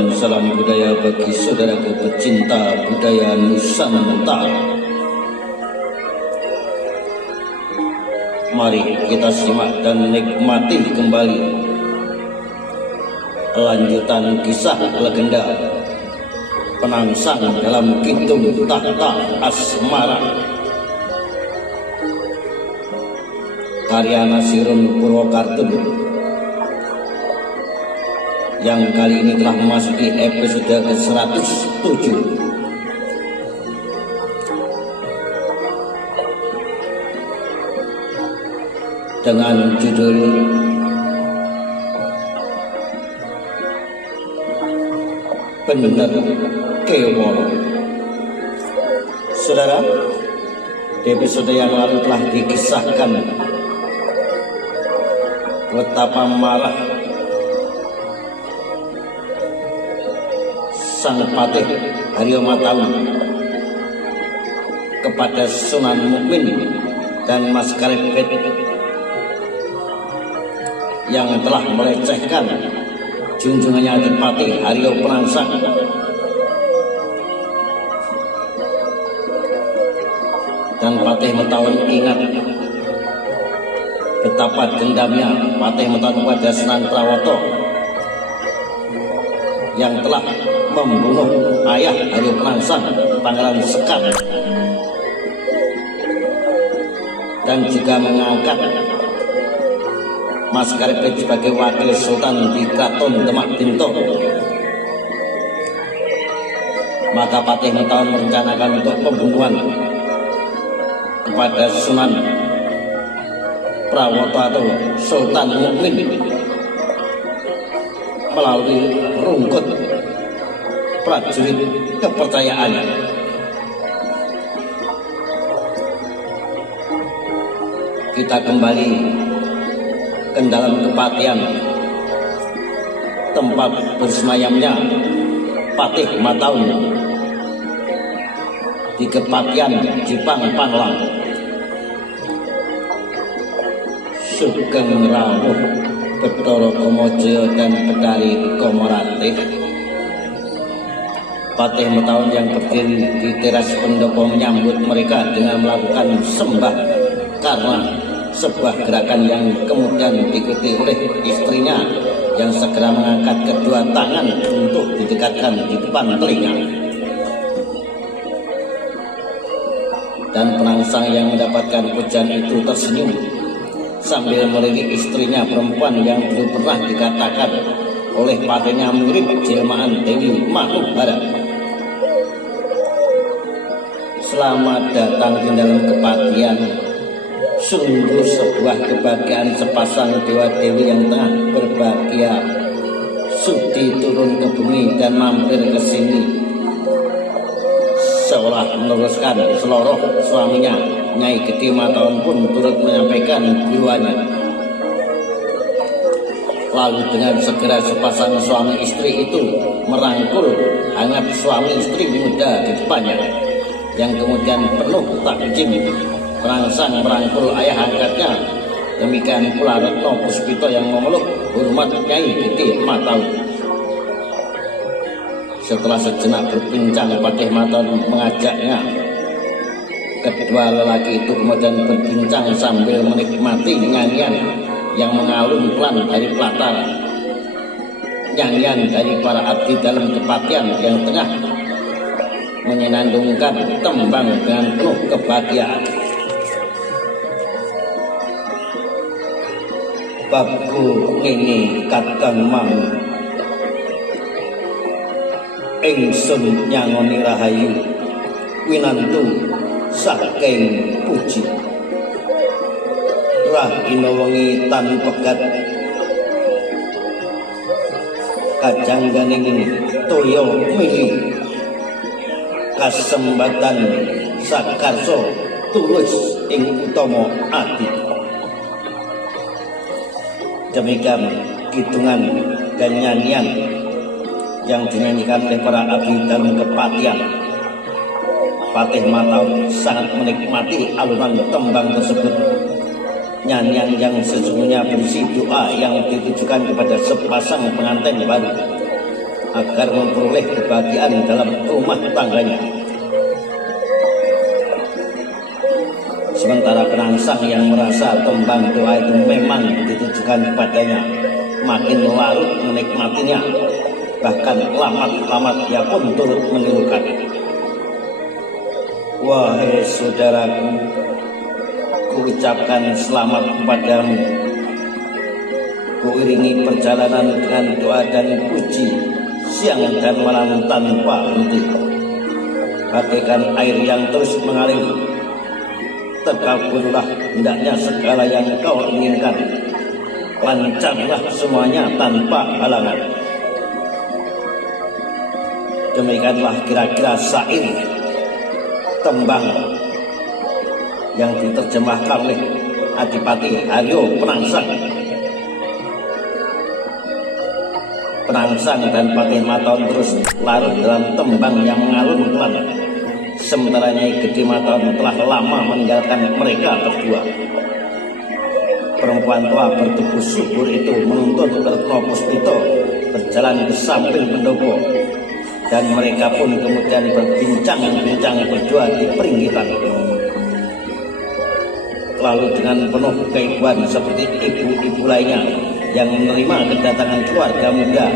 dan salam budaya bagi saudaraku pecinta budaya Nusantara. Mari kita simak dan nikmati kembali lanjutan kisah legenda Penangsang dalam Kidung Tahta Asmara karya Nasirun Purwokartun, yang kali ini telah memasuki episode ke-107 dengan judul Bener Keworo. Saudara, di episode yang lalu telah dikisahkan betapa marah Sang Patih Haryo Mataun kepada Sunan Mukmin dan Mas Karepet yang telah melecehkan junjungannya Adipati Haryo Penangsang. Dan Patih Mataun ingat betapa dendamnya Patih Mataun kepada Sunan Prawoto yang telah membunuh ayah Haryo Penangsang, Pangeran Sekar, dan juga mengangkat Mas Karepet sebagai wakil sultan di Kraton Demak Binto. Maka Patih Mataun merencanakan untuk pembunuhan kepada Sunan Prawoto atau Sultan Mukmin melalui rungkut prajurit kepercayaan. Kita kembali ke dalam kepatian tempat bersemayamnya Patih Mataun di kepatian Jipang Panglang. Sugeng Rawuh Bathara Kamajaya dan Betari Komaratif. Patih Mataun yang berdiri di teras pendopo menyambut mereka dengan melakukan sembah karena sebuah gerakan yang kemudian diikuti oleh istrinya yang segera mengangkat kedua tangan untuk didekatkan di depan telinga. Dan Penangsang yang mendapatkan pujian itu tersenyum sambil melirik istrinya perempuan yang belum pernah dikatakan oleh patihnya mirip jelmaan Dewi Manuhara. Selamat datang di dalam kepatian. Sungguh sebuah kebahagiaan sepasang dewa-dewi yang tengah berbahagia sudi turun ke bumi dan mampir ke sini, seolah meneruskan seluruh suaminya. Nyai Gede Mataun pun turut menyampaikan buruannya. Lalu dengan segera sepasang suami istri itu merangkul hangat suami istri muda di depannya, yang kemudian penuh takjim. Penangsang merangkul ayah angkatnya, demikian pula Retno Puspito yang memeluk hormat Nyai Gede Mataun. Setelah sejenak berbincang, Patih Mataun mengajaknya. Kedua lelaki itu kemudian berbincang sambil menikmati nyanyian yang mengalun pelan dari pelataran. Nyanyian dari para abdi dalam kepatian yang tengah menyenandungkan tembang dengan penuh kebahagiaan. Babku ngene Kakang Mang, ingsun nyangoni rahayu winantu saking puji. Rahina wengi tan pegat kajangganing toya mili kasembatan sakarso tulus ing utama ati. Demikian kidungan dan nyanyian yang dinyanyikan oleh para abdi dalam kepatian. Patih Mataun sangat menikmati alunan tembang tersebut. Nyanyian yang sesungguhnya berisi doa yang ditujukan kepada sepasang pengantin baru. agar memperoleh kebahagiaan dalam rumah tangganya. Sementara perangsang yang merasa tembang doa itu memang ditujukan kepadanya makin larut menikmatinya, bahkan lamat-lamat ia pun turut menirukan. Wahai saudaraku, kuucapkan selamat kepadamu. Kuiringi perjalanan dengan doa dan puji siang dan malam tanpa henti, bagaikan air yang terus mengalir. Terkabullah hendaknya segala yang kau inginkan, lancarlah semuanya tanpa halangan. Demikianlah kira-kira syair tembang yang diterjemahkan oleh Adipati Haryo Penangsang. Penangsang dan Patih Mataun terus larut dalam tembang yang mengalun pelan. Sementara Nyai Gede Mataun telah lama meninggalkan mereka berdua. Perempuan tua bertubuh subur itu menuntun Retno Puspito berjalan ke samping pendopo, dan mereka pun kemudian berbincang-bincang berdua di peringgitan. Lalu dengan penuh keibuan seperti ibu-ibu lainnya yang menerima kedatangan keluarga muda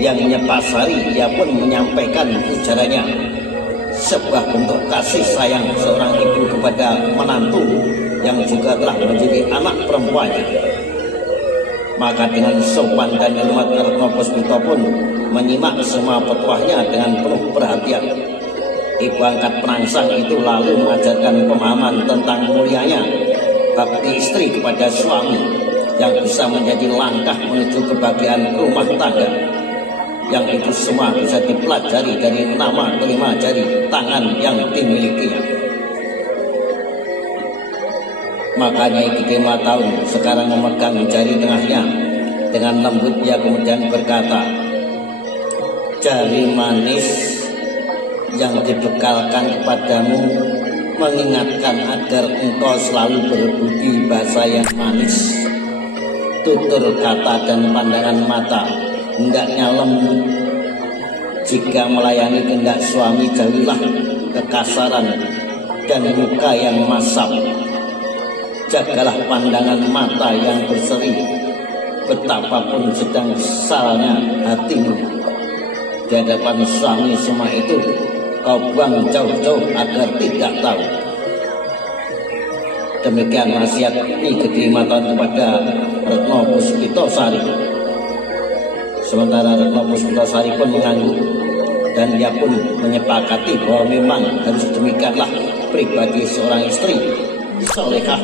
yang nyepasari, ia pun menyampaikan ujarannya, sebuah bentuk kasih sayang seorang ibu kepada menantu yang juga telah menjadi anak perempuannya. Maka dengan sopan dan hormat Retno Puspito pun menyimak semua petuahnya dengan penuh perhatian. Ibu angkat Penangsang itu lalu mengajarkan pemahaman tentang mulianya bakti istri kepada suami yang bisa menjadi langkah menuju kebahagiaan rumah tangga, yang itu semua bisa dipelajari dari nama kelima jari tangan yang dimilikinya. Makanya Gede Mataun sekarang memegang jari tengahnya dengan lembut. Ia kemudian berkata, jari manis yang dibekalkan kepadamu mengingatkan agar engkau selalu berbudi bahasa yang manis. Tutur kata dan pandangan mata hendaknya lembut. Jika melayani kehendak suami, jauhilah kekasaran dan muka yang masam. Jagalah pandangan mata yang berseri, betapapun sedang kesalnya hatimu. Di hadapan suami semua itu kau buang jauh-jauh agar tidak tahu. Demikian nasihat Nyi Gede Mataun kepada Retno Puspito Sari. Sementara Retno Puspito Sari pun mengangguk, dan dia pun menyepakati bahwa memang harus demikianlah pribadi seorang istri solehah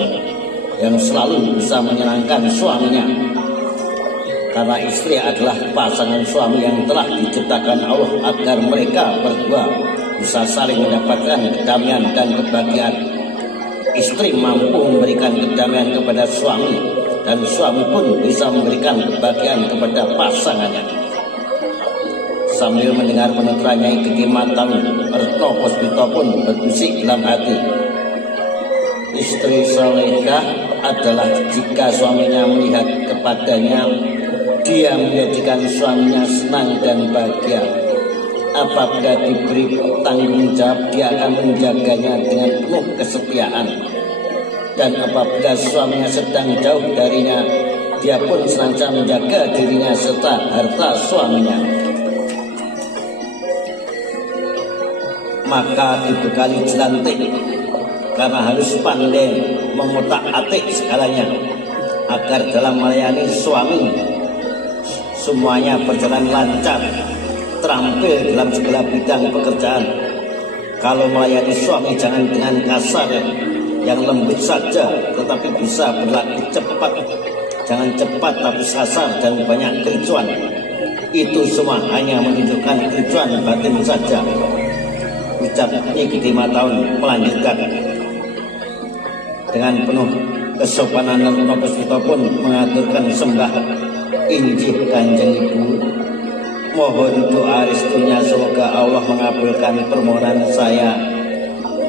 yang selalu bisa menyenangkan suaminya. Karena istri adalah pasangan suami yang telah diciptakan Allah agar mereka berdua bisa saling mendapatkan kedamaian dan kebahagiaan. Istri mampu memberikan kedamaian kepada suami, dan suami pun bisa memberikan kebahagiaan kepada pasangannya. Sambil mendengar penuturan Nyai Gede Mataun, Retno Puspito pun berbisik dalam hati, istri solehah adalah jika suaminya melihat kepadanya, dia menjadikan suaminya senang dan bahagia. Apabila diberi tanggung jawab, dia akan menjaganya dengan penuh kesetiaan. Dan apabila suaminya sedang jauh darinya, dia pun senantiasa menjaga dirinya serta harta suaminya. Maka dibekali jelantik, karena harus pandai mengutak-atik segalanya, agar dalam melayani suami semuanya berjalan lancar, terampil dalam segala bidang pekerjaan. Kalau melayani suami jangan dengan kasar yang lembut saja, tetapi bisa berlaku cepat. Jangan cepat tapi kasar dan banyak kericuan. Itu semua hanya menunjukkan kericuan batin saja. Ucap Nyi Gede Mataun melanjutkan, dengan penuh kesopanan Retno Puspito pun mengaturkan sembah. Injih Kanjeng Ibu, mohon doa restunya semoga Allah mengabulkan permohonan saya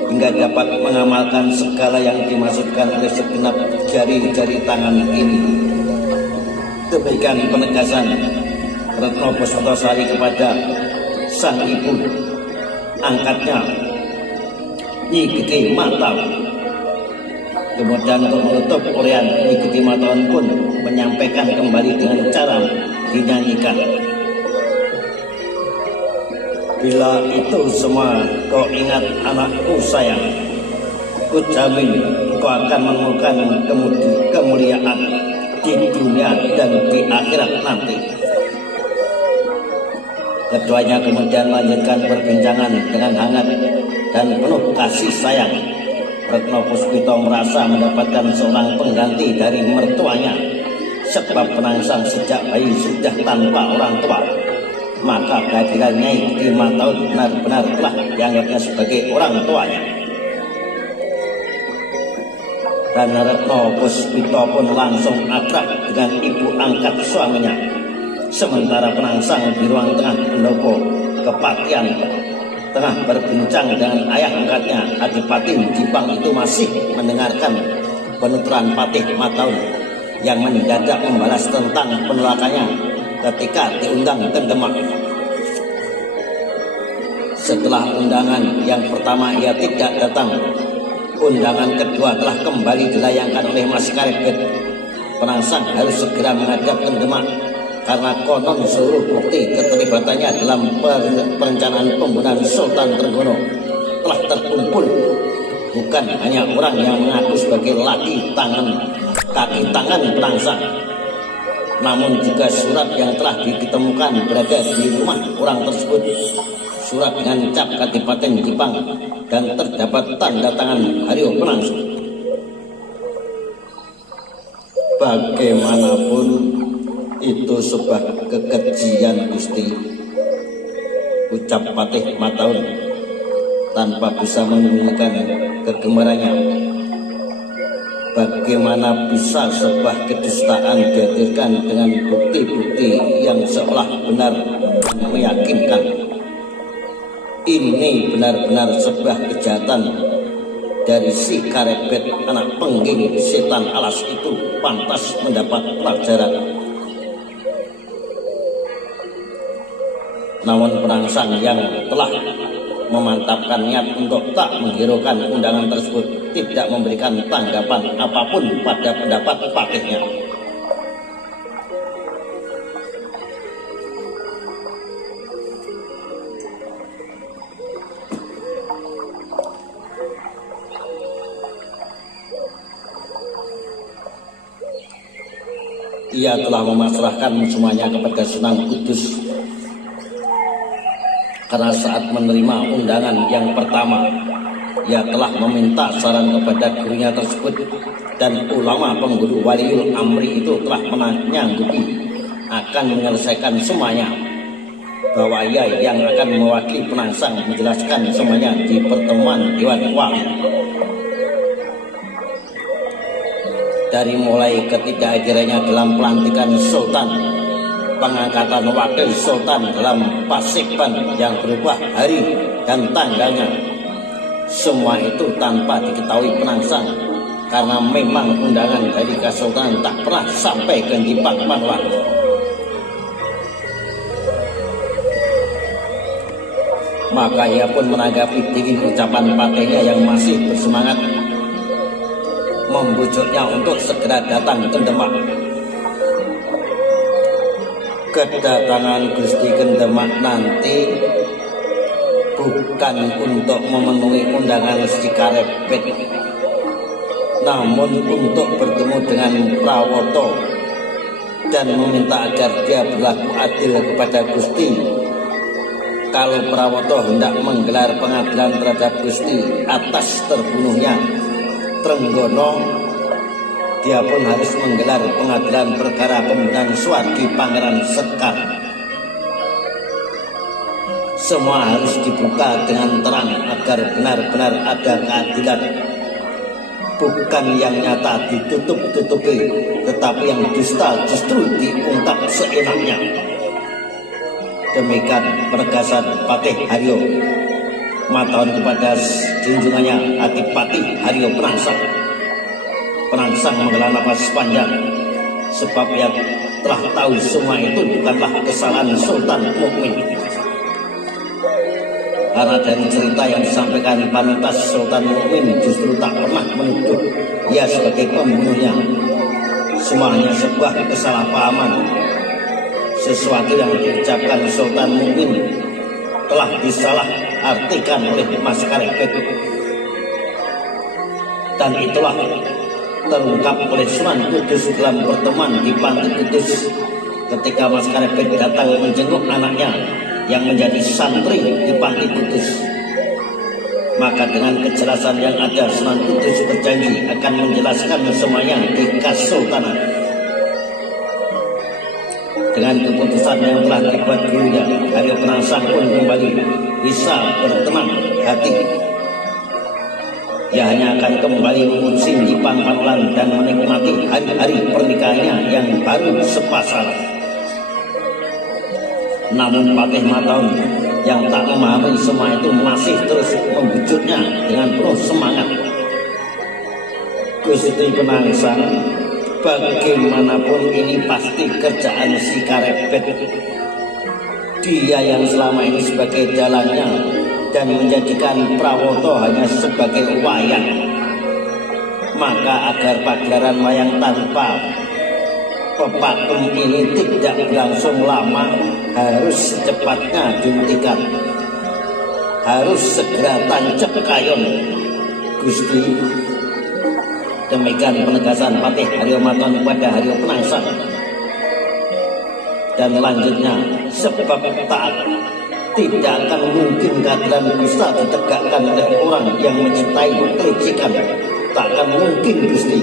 hingga dapat mengamalkan segala yang dimaksudkan oleh segenap jari-jari tangan ini. Demikian penegasan Retno Puspitosari kepada sang ibu angkatnya Nyi Gede Mataun. Kemudian untuk menutup urian Nyi Gede Mataun pun menyampaikan kembali dengan cara dinyanyikan. Bila itu semua kau ingat anakku sayang, ku jamin kau akan menemukan kemuliaan di dunia dan di akhirat nanti. Keduanya kemudian melanjutkan perbincangan dengan hangat dan penuh kasih sayang. Retno Puspito merasa mendapatkan seorang pengganti dari mertuanya, sebab Penangsang sejak bayi sudah tanpa orang tua. Maka kehadiran Nyai Gede Mataun benar-benar telah dianggapnya sebagai orang tuanya. Dan Retno Puspito pun langsung akrab dengan ibu angkat suaminya. Sementara Penangsang di ruang tengah pendopo Kepatian tengah berbincang dengan ayah angkatnya Adipati Jipang itu masih mendengarkan penuturan Patih Mataun yang mendadak membalas tentang penolakannya ketika diundang ke Demak. Setelah undangan yang pertama ia tidak datang, undangan kedua telah kembali dilayangkan oleh Mas Karebet. Penangsang harus segera menghadap ke Demak karena konon seluruh bukti keterlibatannya dalam perencanaan pembunuhan Sultan Trenggono telah terkumpul. Bukan hanya orang yang mengaku sebagai kaki tangan Penangsang, namun juga surat yang telah ditemukan berada di rumah orang tersebut. Surat dengan cap Kadipaten Jipang dan terdapat tanda tangan Haryo Penangsang. Bagaimanapun itu sebuah kekejian Gusti, ucap Patih Mataun tanpa bisa menyembunyikan kegemarannya. Bagaimana bisa sebuah kedustaan dihadirkan dengan bukti-bukti yang seolah benar meyakinkan? Ini benar-benar sebuah kejahatan dari si Karebet, anak pengging setan alas itu pantas mendapat pelajaran. Namun Penangsang yang telah memantapkan niat untuk tak menghiraukan undangan tersebut tidak memberikan tanggapan apapun pada pendapat patihnya. Ia telah memasrahkan semuanya kepada Sunan Kudus. Karena saat menerima undangan yang pertama, ia telah meminta saran kepada gurunya tersebut, dan ulama pengguru Waliul Amri itu telah menyanggupi akan menyelesaikan semuanya, bahwa ia yang akan mewakili Penangsang menjelaskan semuanya di pertemuan Dewan Wali. Dari mulai ketidakhadirannya dalam pelantikan Sultan, pengangkatan wakil Sultan dalam Pasekban yang berubah hari dan tanggalnya, semua itu tanpa diketahui Penangsang, karena memang undangan dari Kesultanan tak pernah sampai ke Jipang Panwa. Maka ia pun menanggapi dingin ucapan patihnya yang masih bersemangat, membujuknya untuk segera datang ke Demak. Kedatangan Gusti ke Demak nanti bukan untuk memenuhi undangan si Karebet, namun untuk bertemu dengan Prawoto dan meminta agar dia berlaku adil kepada Gusti. Kalau Prawoto hendak menggelar pengadilan terhadap Gusti atas terbunuhnya Trenggono, dia pun harus menggelar pengadilan perkara pembunuhan Suwardi Pangeran Sekar. Semua harus dibuka dengan terang agar benar-benar ada keadilan, bukan yang nyata ditutup-tutupi, tetapi yang dusta justru diungkap seenaknya. Demikian penegasan Patih Haryo Mataun kepada junjungannya Adipati Haryo Penangsang. Penangsang menghela nafas panjang, sebab ia telah tahu semua itu bukanlah kesalahan Sultan Mukmin. Karena dari cerita yang disampaikan Panutas, Sultan Mukmin justru tak pernah menuduh ia sebagai pembunuhnya. Semuanya sebuah kesalahpahaman. Sesuatu yang diucapkan Sultan Mukmin telah disalah artikan oleh Mas Karepet, dan itulah terungkap oleh Sunan Kudus dalam pertemuan di Panti Kudus ketika Mas Karepet datang menjenguk anaknya yang menjadi santri di Panti Kudus. Maka dengan kejelasan yang ada, Sunan Kudus berjanji akan menjelaskan semuanya di Kasultanan. Dengan keputusan yang telah dibuat gurunya, Haryo Penangsang pun kembali bisa bertenang hati. Ia hanya akan kembali mengurusi Jipang Panulan dan menikmati hari-hari pernikahannya yang baru sepasang. Namun Patih Mataun yang tak memahami semua itu masih terus membujuknya dengan penuh semangat. Gusti Penangsang, bagaimanapun ini pasti kerjaan si Karepet. Dia yang selama ini sebagai dalannya dan menjadikan Prawoto hanya sebagai wayang. Maka agar pagelaran wayang tanpa pepakem ini tidak berlangsung lama, harus secepatnya dihentikan. Harus segera tancap kayon, Gusti. Demikian penegasan Patih Haryo Mataun kepada Haryo Penangsang. Dan lanjutnya, sebab tak tidak akan mungkin keadilan bisa ditegakkan oleh orang yang mencintai kelicikan. Tak akan mungkin, Gusti.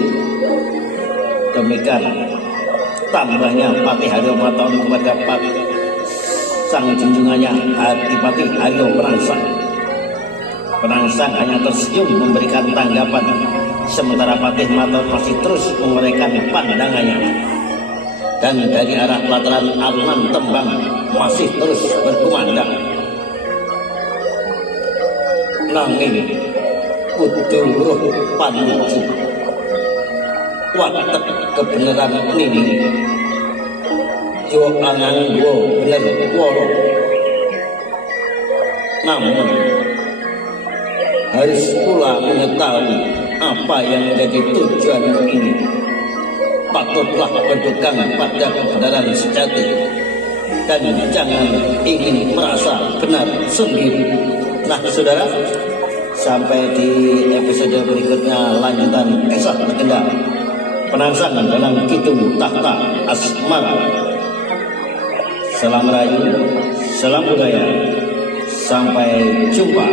Demikian tambahnya Patih Haryo Mataun kepada sang junjungannya Adipati Haryo Penangsang. Penangsang hanya tersenyum memberikan tanggapan, sementara Patih Mataun masih terus menguraikan pandangannya. Dan dari arah pelataran alunan tembang masih terus berkumandang. Nanging kudu ruh panuju, watek kebenaran ini jo angan wo bener woro. Namun harus pula mengetahui apa yang menjadi tujuan ini. Patutlah berpegang pada kebenaran sejati dan jangan ingin merasa benar sendiri. Nah saudara, sampai di episode berikutnya lanjutan kisah legenda Penangsang dalam Kidung Tahta Asmara. Salam rayu, salam budaya, sampai jumpa.